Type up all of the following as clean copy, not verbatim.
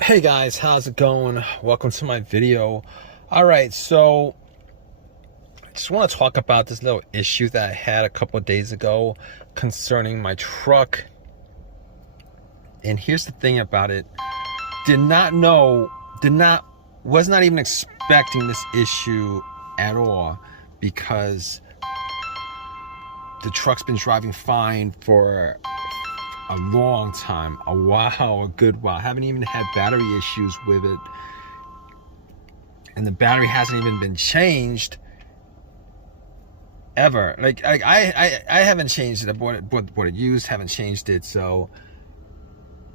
Hey guys, how's it going? Welcome to my video. Alright, so I just want to talk about this little issue that I had a couple of days ago concerning my truck. And here's the thing about it. Was not even expecting this issue at all, because the truck's been driving fine for a long time, a good while. Haven't even had battery issues with it, and the battery hasn't even been changed ever. I haven't changed it. I bought it used, haven't changed it. So,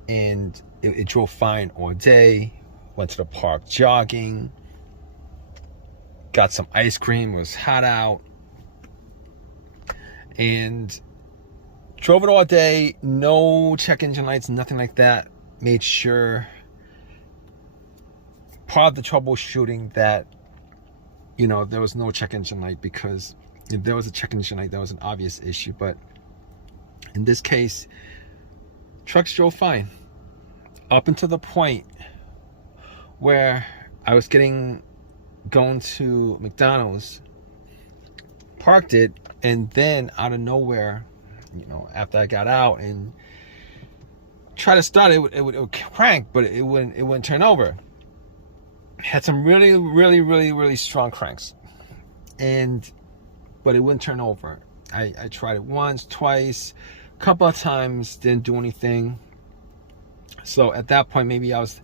and it drove fine all day. Went to the park jogging, got some ice cream. It was hot out, and drove it all day, no check engine lights, nothing like that. Made sure, part of the troubleshooting, that, there was no check engine light, because if there was a check engine light, that was an obvious issue. But in this case, trucks drove fine. Up until the point where I was going to McDonald's, parked it, and then out of nowhere, after I got out and tried to start it, it would crank, but it wouldn't turn over. Had some really strong cranks, but it wouldn't turn over. I tried it once, twice, a couple of times, didn't do anything. So at that point, maybe I was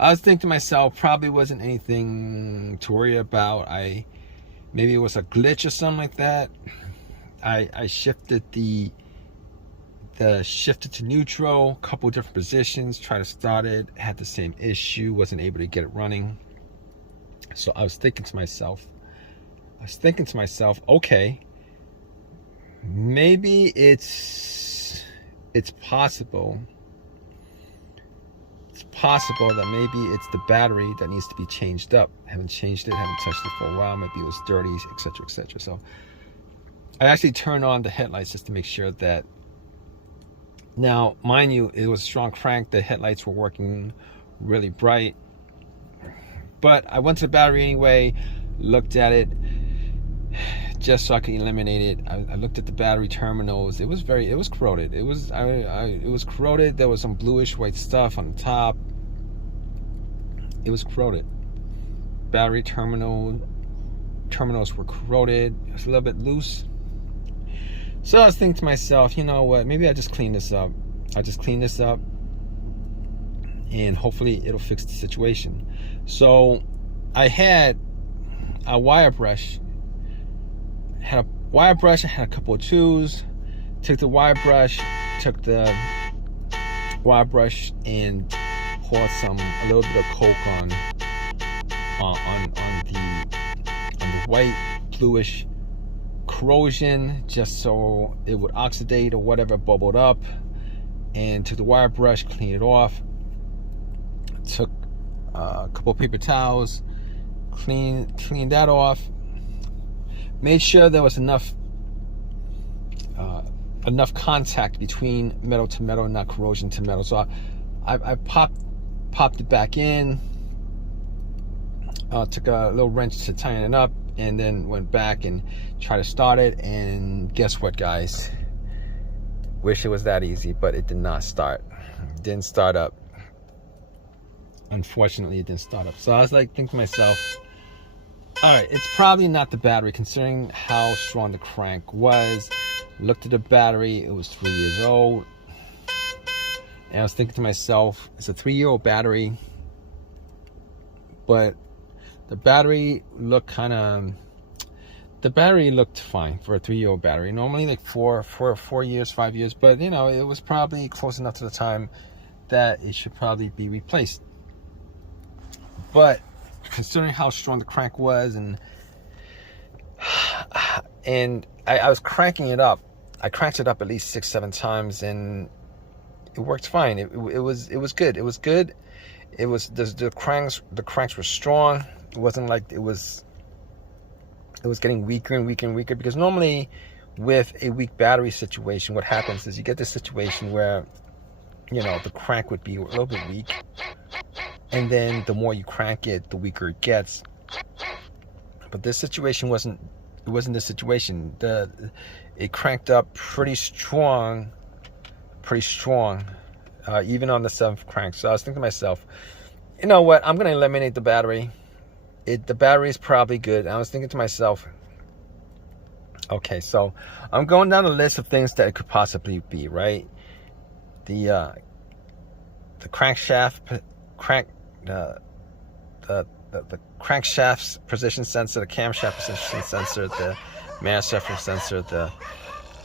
thinking to myself, probably wasn't anything to worry about. Maybe it was a glitch or something like that. I shifted shifted to neutral, a couple different positions, tried to start it, had the same issue, wasn't able to get it running. So I was thinking to myself, okay, maybe it's possible that maybe it's the battery that needs to be changed up. Haven't changed it, haven't touched it for a while, maybe it was dirty, etc. So I actually turned on the headlights just to make sure that, now mind you, it was a strong crank, the headlights were working really bright, but I went to the battery anyway, looked at it just so I could eliminate it. I looked at the battery terminals. It was corroded. It was corroded. There was some bluish white stuff on the top. It was corroded. Battery terminals were corroded. It was a little bit loose. So I was thinking to myself, you know what, maybe I just clean this up. And hopefully it'll fix the situation. So I had a wire brush. I had a couple of tools. Took the wire brush and poured a little bit of Coke on the white bluish corrosion, just so it would oxidate or whatever bubbled up, and took the wire brush, cleaned it off. Took a couple of paper towels, cleaned that off. Made sure there was enough contact between metal to metal, not corrosion to metal. So I popped it back in. Took a little wrench to tighten it up, and then went back and tried to start it. And guess what, guys? Wish it was that easy, but it did not start. It didn't start up. Unfortunately, it didn't start up. So I was thinking to myself, all right, it's probably not the battery, considering how strong the crank was. Looked at the battery, it was 3 years old. And I was thinking to myself, it's a 3-year-old battery, but the battery looked fine for a 3-year-old battery. Normally like 4 years, 5 years, but it was probably close enough to the time that it should probably be replaced. But considering how strong the crank was, and I was cranking it up. I cranked it up at least 6-7 times, and it worked fine. It was good. The cranks were strong. It wasn't like it was getting weaker and weaker, because normally with a weak battery situation, what happens is you get this situation where, the crank would be a little bit weak, and then the more you crank it, the weaker it gets. But this situation wasn't the situation. It cranked up pretty strong, even on the 7th crank. So I was thinking to myself, you know what, I'm going to eliminate the battery. The battery is probably good. And I was thinking to myself, okay, so I'm going down the list of things that it could possibly be, right? The crankshaft, the crankshaft's position sensor, the camshaft position sensor, the manifold sensor, the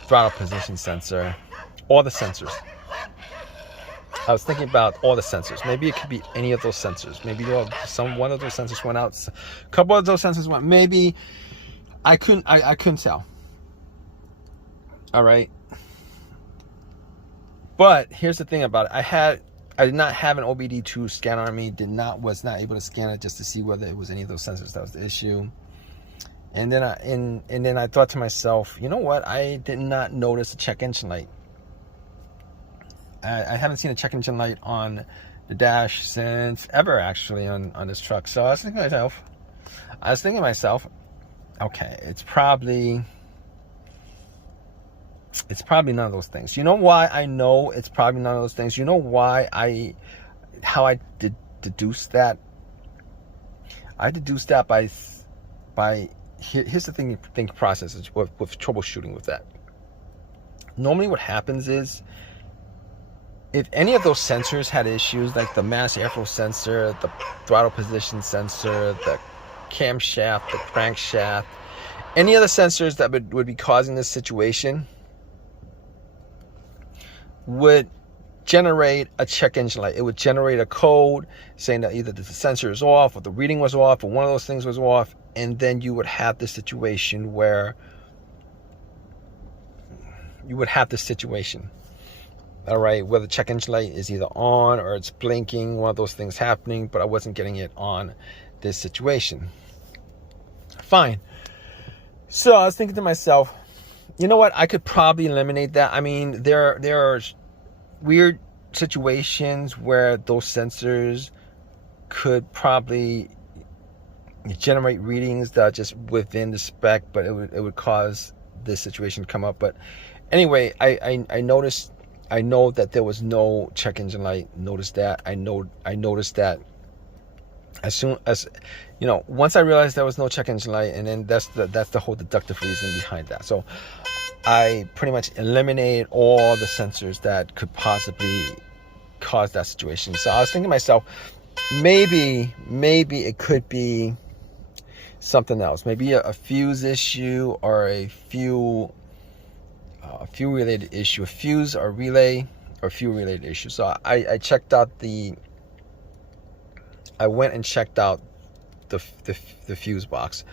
throttle position sensor, all the sensors. I was thinking about all the sensors. Maybe it could be any of those sensors. Maybe one of those sensors went out. A couple of those sensors went. Maybe I couldn't tell. All right. But here's the thing about it. I did not have an OBD2 scanner on me. Was not able to scan it just to see whether it was any of those sensors that was the issue. And then I thought to myself, you know what? I did not notice a check engine light. I haven't seen a check engine light on the dash since ever, actually, on this truck. So I was thinking to myself, okay, it's probably none of those things. You know why I know it's probably none of those things? You know why how I deduced that? I deduced that by here's the thinking process is with troubleshooting with that. Normally what happens is, if any of those sensors had issues, like the mass airflow sensor, the throttle position sensor, the camshaft, the crankshaft, any of the sensors that would be causing this situation would generate a check engine light. It would generate a code saying that either the sensor is off, or the reading was off, or one of those things was off, and then you would have this situation where all right, where the check engine light is either on or it's blinking, one of those things happening, but I wasn't getting it on this situation. Fine. So I was thinking to myself, you know what, I could probably eliminate that. I mean, there are weird situations where those sensors could probably generate readings that are just within the spec, but it would cause this situation to come up. But anyway, I noticed. I know that there was no check engine light. Noticed that. I noticed that as soon as, once I realized there was no check engine light, and then that's the whole deductive reason behind that. So I pretty much eliminated all the sensors that could possibly cause that situation. So I was thinking to myself, maybe it could be something else. Maybe a fuse issue, or a fuel related issue, a fuse or relay or fuel related issue. So I went and checked out the fuse box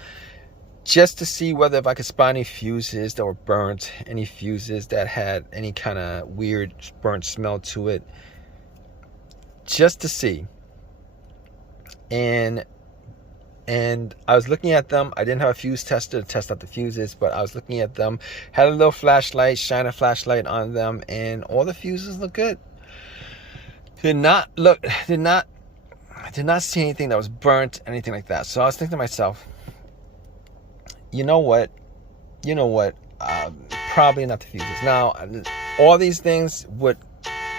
just to see whether if I could spot any fuses that were burnt, any fuses that had any kind of weird burnt smell to it, just to see. And I was looking at them. I didn't have a fuse tester to test out the fuses, but I was looking at them, had a little flashlight, shine a flashlight on them, and all the fuses look good. Did not see anything that was burnt, anything like that. So I was thinking to myself, you know what? Probably not the fuses. Now, all these things would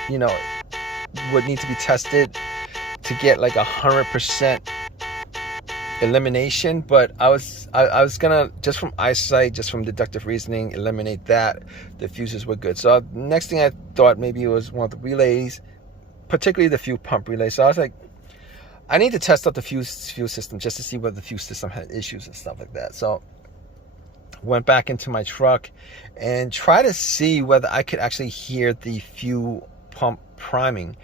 need to be tested to get like 100% elimination, but I was gonna, just from eyesight, just from deductive reasoning, eliminate that. The fuses were good. So next thing I thought maybe it was one of the relays, particularly the fuel pump relay. So I was like, I need to test out the fuel system just to see whether the fuel system had issues and stuff like that. So went back into my truck and tried to see whether I could actually hear the fuel pump priming.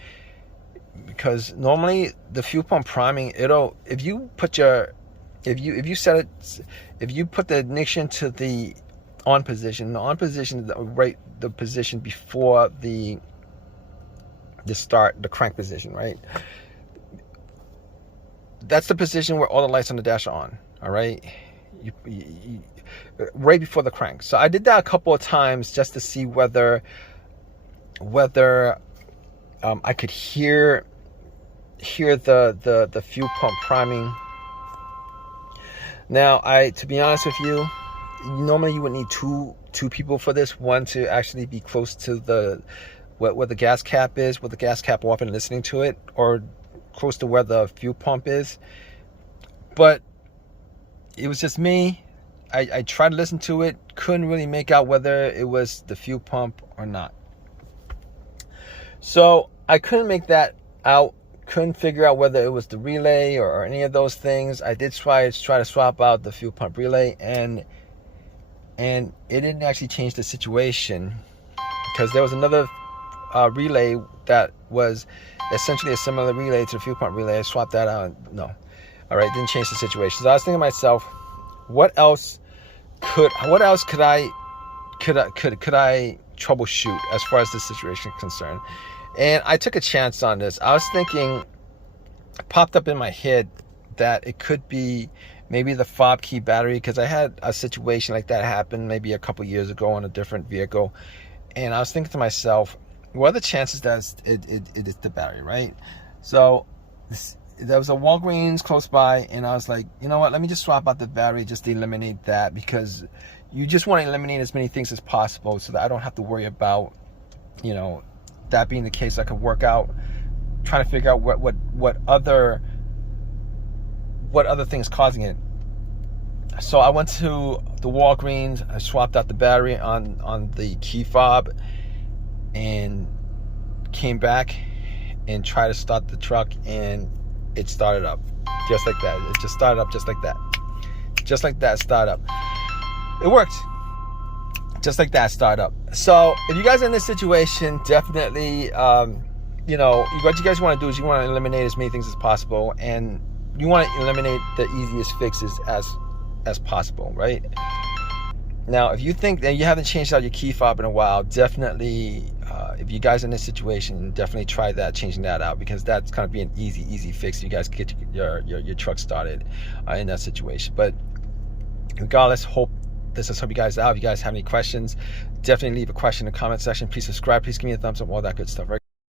Because normally the fuel pump priming, if you put the ignition to the on position, the position before the crank position, right? That's the position where all the lights on the dash are on. All right, you right before the crank. So I did that a couple of times just to see whether I could hear hear the fuel pump priming. Now, to be honest with you, normally you would need two people for this. One to actually be close to the where the gas cap is, with the gas cap off and listening to it, or close to where the fuel pump is. But it was just me. I tried to listen to it, couldn't really make out whether it was the fuel pump or not. So I couldn't make that out. Couldn't figure out whether it was the relay or any of those things. I did try to swap out the fuel pump relay, and it didn't actually change the situation, because there was another relay that was essentially a similar relay to the fuel pump relay. I swapped that out. No, all right, didn't change the situation. So I was thinking to myself, what else could I troubleshoot as far as this situation is concerned? And I took a chance on this. I was thinking, it popped up in my head that it could be maybe the fob key battery, because I had a situation like that happen maybe a couple years ago on a different vehicle. And I was thinking to myself, what are the chances that it is the battery, right? So there was a Walgreens close by, and I was like, you know what, let me just swap out the battery just to eliminate that, because you just want to eliminate as many things as possible so that I don't have to worry about, that being the case. I could work out trying to figure out what other things causing it. So I went to the Walgreens, I swapped out the battery on the key fob, and came back and tried to start the truck, and it started up just like that. It just started up just like that. Just like that, start up. It worked. Just like that, start up. So if you guys are in this situation, definitely, what you guys want to do is you want to eliminate as many things as possible, and you want to eliminate the easiest fixes as possible, right? Now, if you think that you haven't changed out your key fob in a while, definitely, if you guys are in this situation, definitely try changing that out, because that's going to be an easy fix. You guys get your truck started in that situation. But regardless, this has helped you guys out. If you guys have any questions, definitely leave a question in the comment section. Please subscribe. Please give me a thumbs up. All that good stuff, right?